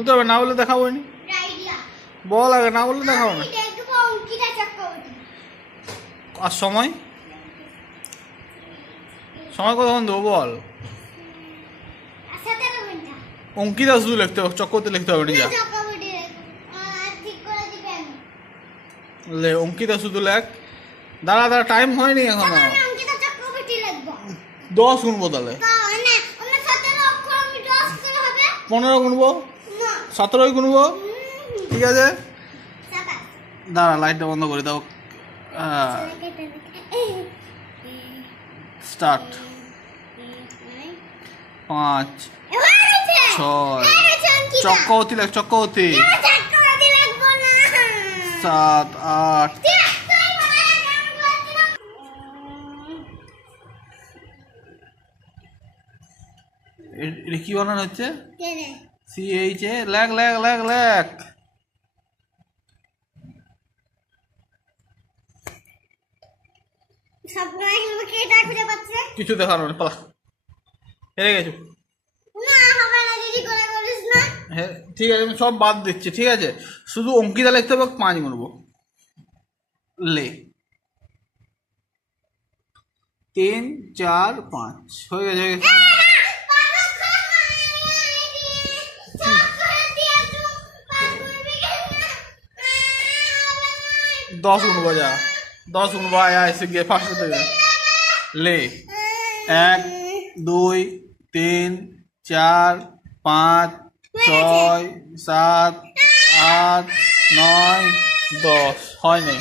বলতে হবে, না বলে দেখাবো নি। বল আগে, না বললে দেখাবো না। আর সময় সময় কতক্ষণ দেবো বল। অঙ্কিতা শুধু লিখতে হবে, চক্রবর্তী লিখতে হবে না। যা লে, অঙ্কিতা শুধু লেখ। দাঁড়া দাঁড়া, টাইম হয়নি এখনো। 10 গুনবো তাহলে। 15 গুনবো, 17 গুনবো, ঠিক আছে। দাঁড়া, লাইটটা বন্ধ করে দাও। স্টার্ট। 5 6 চক্রবর্তী লেখ, চক্রবর্তী। 7 8 এটা কি বানানো হচ্ছে? CH এ লেখ লেখ লেখ লেখ। কিছু দেখানো না, পালা, হেরে গেছো। হ্যাঁ ঠিক আছে, আমি সব বাদ দিচ্ছি, ঠিক আছে। শুধু অঙ্কিতা লিখতে হবে, 5 গুনবো। লে, 3 4 5 হয়ে গেছে, হয়ে গেছে। 10 গুনবো, যা 10 গুনবো। আয় এসে গিয়ে ফার্স্ট থেকে লে। 1 2 3 4 5 6 7 8 9 10 হয়নি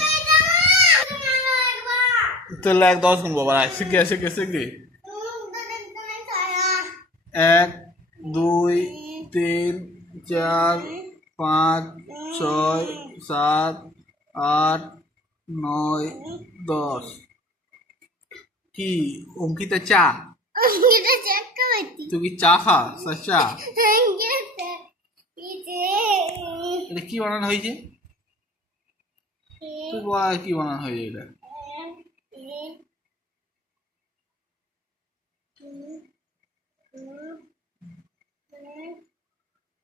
তো লেখ। 10 গুনবো, আবার শিখে শিখে শিখে। 1 2 3 4 5 6 7 8 9 10। কি অঙ্কিতা চা? তুই কি চা খাস? চা এটা কি বানানো হয়েছে? তুই বল কি বানানো হয়েছে এটা?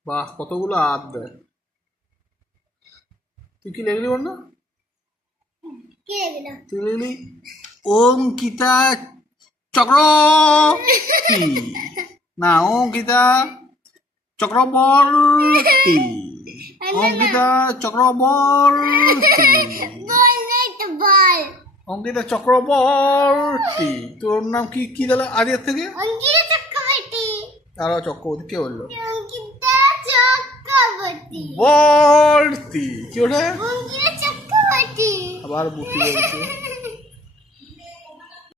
বাহ, কতগুলো হাত দেয়। তুই কি লিখলি বল না? তুই লিখলি অঙ্কিতা চক্রবর্তী, না অঙ্কিতা চক্রবর্তী, অঙ্কিতা চক্রবর্তী, অঙ্কিতা চক্রবর্তী। তোর নাম কি কি দিলে আজের থেকে? তারা চক্রবর্তী কে বললো? বর্তী কি ওটা? আবার বুদ্ধি বলছে।